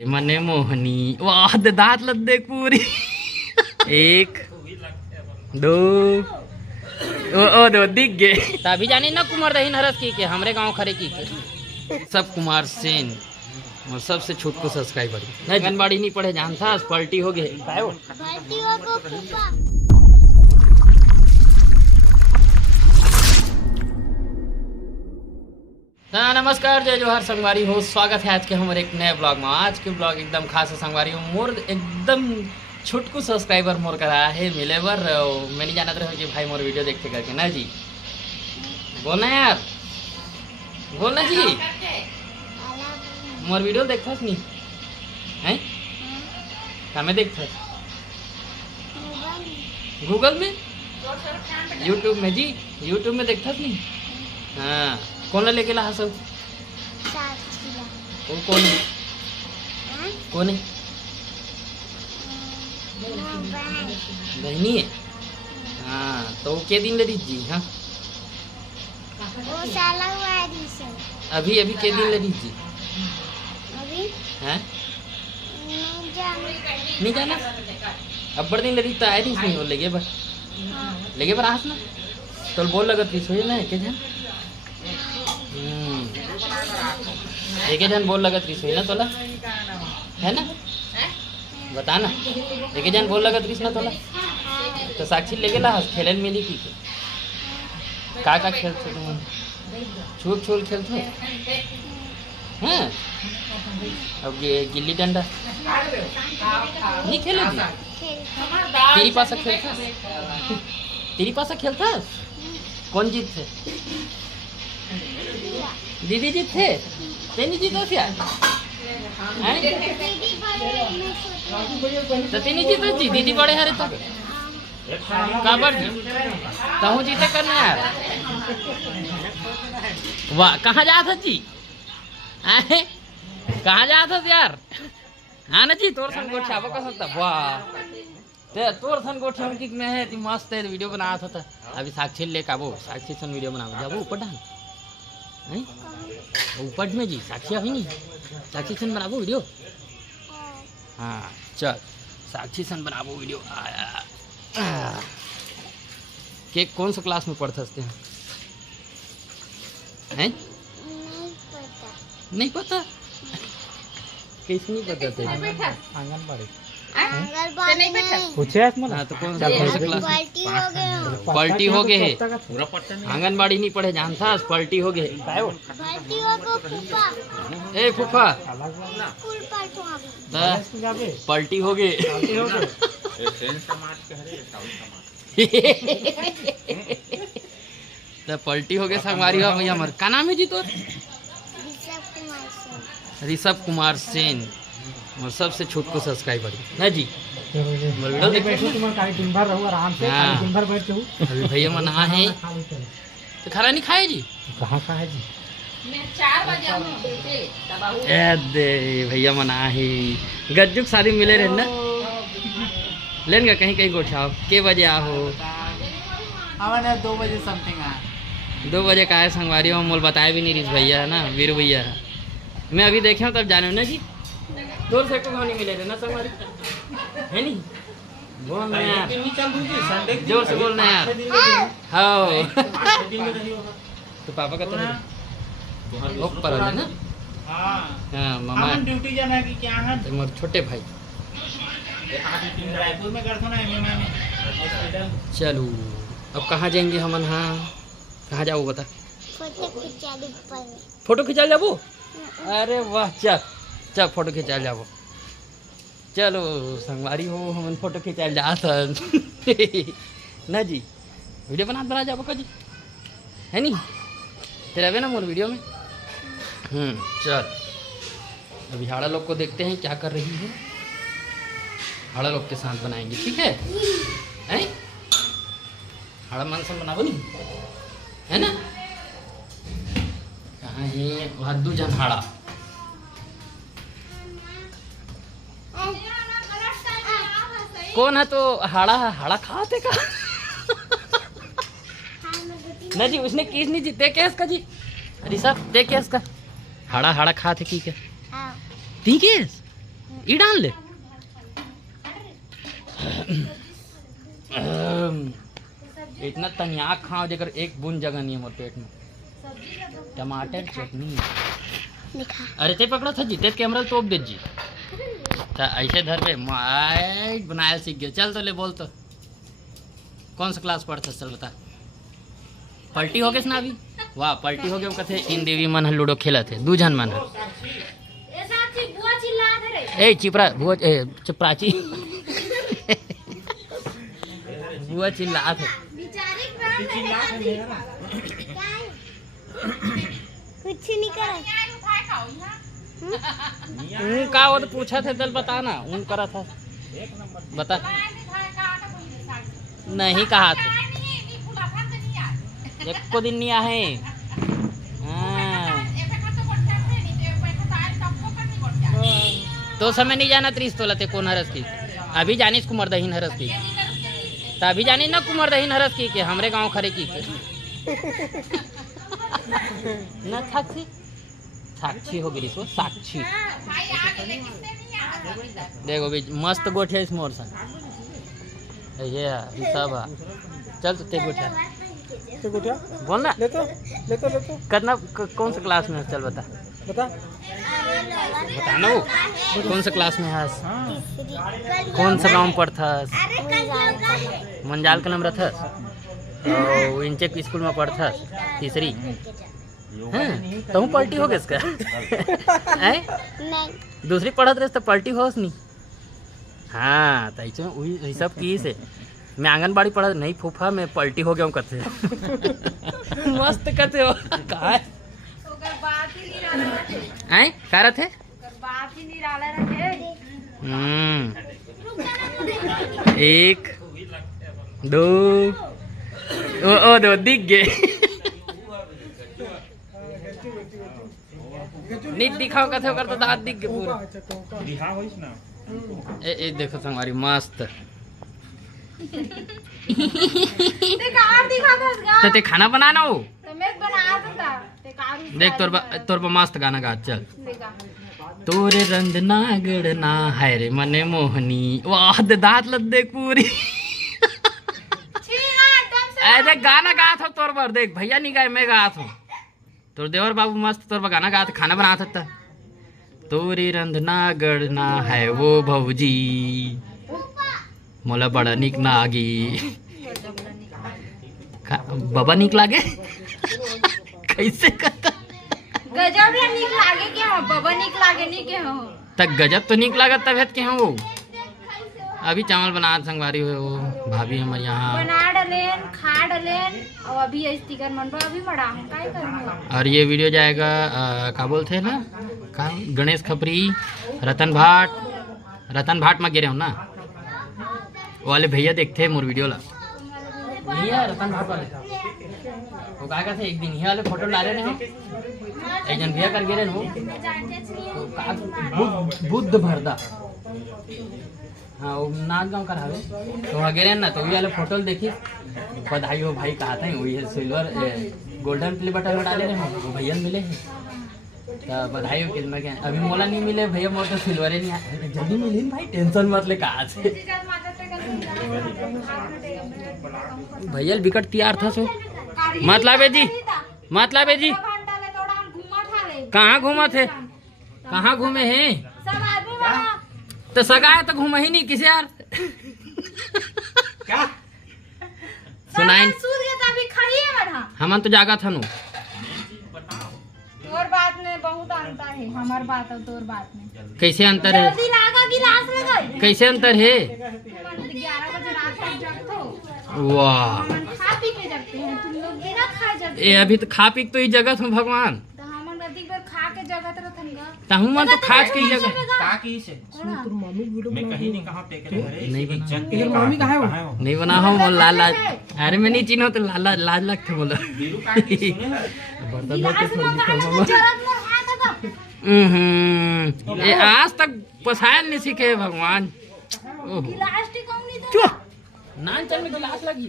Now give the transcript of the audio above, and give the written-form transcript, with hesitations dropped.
मने मोहनी वाह दांत लग देख पूरी 1 2 ओ दो दिख गए तभी जाने ना कुमार दही नरस की के हमरे गांव खरे की के सब कुमार सेन और सबसे छोट को सब्सक्राइबर नहीं आंगनबाड़ी नहीं पढ़े जानता पलटी हो गए नमस्कार जय जोहार संगवारी हो स्वागत है आज के हमारे एक नए ब्लॉग में। आज के ब्लॉग एकदम खास है संगवारी हो मोर एकदम छुटकू सब्सक्राइबर मोर करा है मिले बर मैं नहीं जानते रहो कि भाई मोर वीडियो देखते करके ना जी बोलना यार बोलना जी मोर वीडियो देखता नहीं हैं कहाँ देखता गूगल में यूट्यूब में जी यूट्यूब में देखता नहीं हाँ कौन ला लेके ला सब वो कौन है कौन है बहनी है हाँ तो वो के दिन ले दीजिए हाँ अभी अभी के दिन ले दीजिए हैं नहीं जाना अब बड़ दिन ले दी तो आए नहीं हो लेगे बर आस ना तो बोल लगत भी सोए ना के जन एक जन बोल लगत रही सोई ना तोला है ना बता ना एक जन बोल लगत रही ना तोला तो साक्षी लेके ला खेलन मिली की का खेलते तुम छूट छूट खेलते हैं अब गिल्ली डंडा नहीं खेलोगी तेरी पास खेलता कौन जीत थे दीदी जीत थे तेनी जीतो क्या तो तेनी जीतो जी दीदी बड़े हरे तो काबर जी तहु जीते करना यार वाह कहाँ जा था जी कहाँ जा था यार हाँ ना जी तोर संग गोठा का सकता वाह ते तोर सन गोठे हम की में है ती मस्त है वीडियो बना था अभी साक्षी ले काबो साक्षी सन वीडियो बना जाबो ऊपर डाल ऊपर में जी साक्षी अभी नहीं साक्षी सन बनाबो वीडियो हाँ चल साक्षी सन बनाबो वीडियो के कौन सा क्लास में पढ़ते हैं नहीं पता कैसे नहीं पता थे आंगनबाड़ी पूछे तो कौन सा क्लास पलटी हो गए है आंगनबाड़ी नहीं पढ़े जानता पलटी हो गए ए फूफा पलटी हो गए तो पलटी हो गए संगवारी हो भैया हमारे का नाम है जी तो ऋषभ कुमार सेन और सबसे छोट को सब्सक्राइबर ना जी दिन भर रहूं आराम से दिन भर बैठ रहूं अभी भैया मना है तो खाना नहीं खाए जी कहाँ खाए जी मैं 4 बजे दे भैया मना है गज्जुक शादी मिले रहे ना लेंगे कहीं कहीं गोठाओ के बजे आओ हमारे 2 बजे समथिंग आ 2 बजे का है संगवारी हो मोल बताया भी नहीं रिस भैया है ना वीर भैया मैं अभी देखे हूँ तब जाने ना जी दूर से को नहीं मिले थे ना संगवारी है नहीं बोलना यार जोर से बोलना यार हाँ तो पापा का तो ऊपर है ना हाँ मामा ड्यूटी जाना है कि क्या है तुम्हारे छोटे भाई रायपुर में करता ना एमएमए में हॉस्पिटल चलो अब कहाँ जाएंगे हमन हाँ कहाँ जाओ बता फोटो खिंचा जाबो अरे वाह चल चल फोटो खिंचा जाबो चलो संगवारी हो हम फोटो खिंचा जा ना जी वीडियो बना जाबो का जी है नहीं तेरा अबे ना मोर वीडियो में चल अभी हाड़ा लोग को देखते हैं क्या कर रही है हाड़ा लोग के साथ बनाएंगे ठीक है हैं हाड़ा मानसन बनाबो नहीं है ना कहाँ है हद्दू जन हाड़ा कौन है तो हाड़ा खाते का ना जी उसने किस नहीं जीते क्या इसका जी ऋषभ देख क्या इसका हाड़ा खाते की क्या ती केस ई डाल ले। इतना तनिया खाओ जगर एक बूंद जगह नहीं है मोर पेट में। टमाटर चटनी अरे ते पकड़ा था जी, ते कैमरा तोप दे जी। तो ऐसे धर पे बनाया सीख गया। चल तो ले बोल तो कौन सा क्लास पढ़ता चल बता। पलटी हो गए ना अभी? वाह पलटी हो गए। वो कहते इन देवी मन लूडो खेला थे दू जन मन ए चिपरा बुआ चपराची बुआ चिल्ला थे। कुछ नहीं कर का वो तो पूछा था दल बता ना उन करा था बता नहीं कहा था एक को दिन नहीं आए। तो समय नहीं जाना 30 तोला ते कौन हरस की अभी जानिस कुमरदहीन हरस की तो अभी जानी ना कुमरदहीन हरस की के हमरे गांव खरे की के ना साक्षी साक्षी हो गई सो साक्षी देखो भी मस्त गोठे इस मोर संग ये सब चल तो ते गोठा बोल ना ले तो कितना कौन सा क्लास में चल बता ना वो कौन सा क्लास में है कौन सा गाँव पढ़थस मंजाल का नाम रथस और इंचेक स्कूल में पढ़थस तीसरी तुम पलटी हो गए इसका दूसरी पढ़त रहे तो पलटी होस नहीं। हाँ तो वही सब की से मैं आंगनबाड़ी पढ़ा नहीं फूफा मैं पलटी हो गया हूँ कहते मस्त कहते हो कहा कह रहे थे एक दो ओ दो दिख गए नहीं दिखाओ कथे कर तो दांत दिख गए पूरा दिखा होइस ना ए देखो तुम्हारी मस्त तो ते खाना बनाना हो तो मैं बना दूंगा ते कार देख तोर मस्त गाना गा चल तोरे रंजना गड़ना है रे मने मोहनी वाह दांत लग देख पूरी ऐसे गाना गा था तोर पर देख भैया नहीं गाए मैं गा था तोर देवर बाबू मस्त तोर पर गाना गा था खाना बना सकता तोरी रंधना गड़ना है वो भौजी मोला बड़ा निक ना आगी बाबा निक लागे कैसे करता गजब या निक लागे के हो बाबा निक लागे नहीं के हो तक गजब तो निक लागत तबियत के हो अभी चावल बना संगवारी हुए वो भाभी हमारे यहाँ बना डलेन खा डलेन और अभी स्टिकर मन पर अभी मड़ा हूं काय करूंगा। और ये वीडियो जाएगा क्या बोलते ना का गणेश खपरी रतन भाट में गिरे हो ना वो वाले भैया देखते मोर वीडियो ला भैया रतन भाट वाले वो क्या कहते एक दिन ये वाले फोटो डाले रहे हो एक जन भैया कर गिरे हो बुद्ध भरदा हाँ वो नाच गाँव करावे तो वहाँ गिरे ना तो वही वाले फोटो देखी बधाई हो भाई कहा था वही सिल्वर गोल्डन प्ले बटन में डाले रहे वो भैया मिले हैं तो बधाई हो कितना क्या अभी मोला नहीं मिले भैया मोर तो सिल्वर ही नहीं जल्दी मिले भाई टेंशन मत ले कहा से भैया विकट तैयार था सो मत लावे जी कहाँ घूमा थे कहाँ घूमे हैं तो सगा है तो घूमा ही नहीं किसे यार क्या सुनाइन हम तो जागा था नु तोर बात में बहुत अंतर है हमार बात और तोर बात में कैसे अंतर है जल्दी लागा गिलास लगाई कैसे अंतर है 11 बजे रात तक जगतो वाह हम खा पी के जगते हैं तुम लोग बिना खाए जगते ए अभी तो खा पी तो ही जगत हूँ भगवान तो हम अधिक बार खा के जगत रहतनगा ताहू मन तो खाज के ही जगह का की से मैं कहीं नहीं कहां पे करे घरे नहीं बना। इज्जत के मम्मी कहां है नहीं बना हूँ बोल लाल अरे मैं नहीं चिन्हो तो लाज लगते बोला बीरू का की सुने बर्तन धो के गिलास थोड़ी में कम जरत मोर हाथ दो ये आज तक पसायल नहीं सीखे भगवान ओहो गिलास टी कौन नहीं दो चुप नान चल में गिलास लगी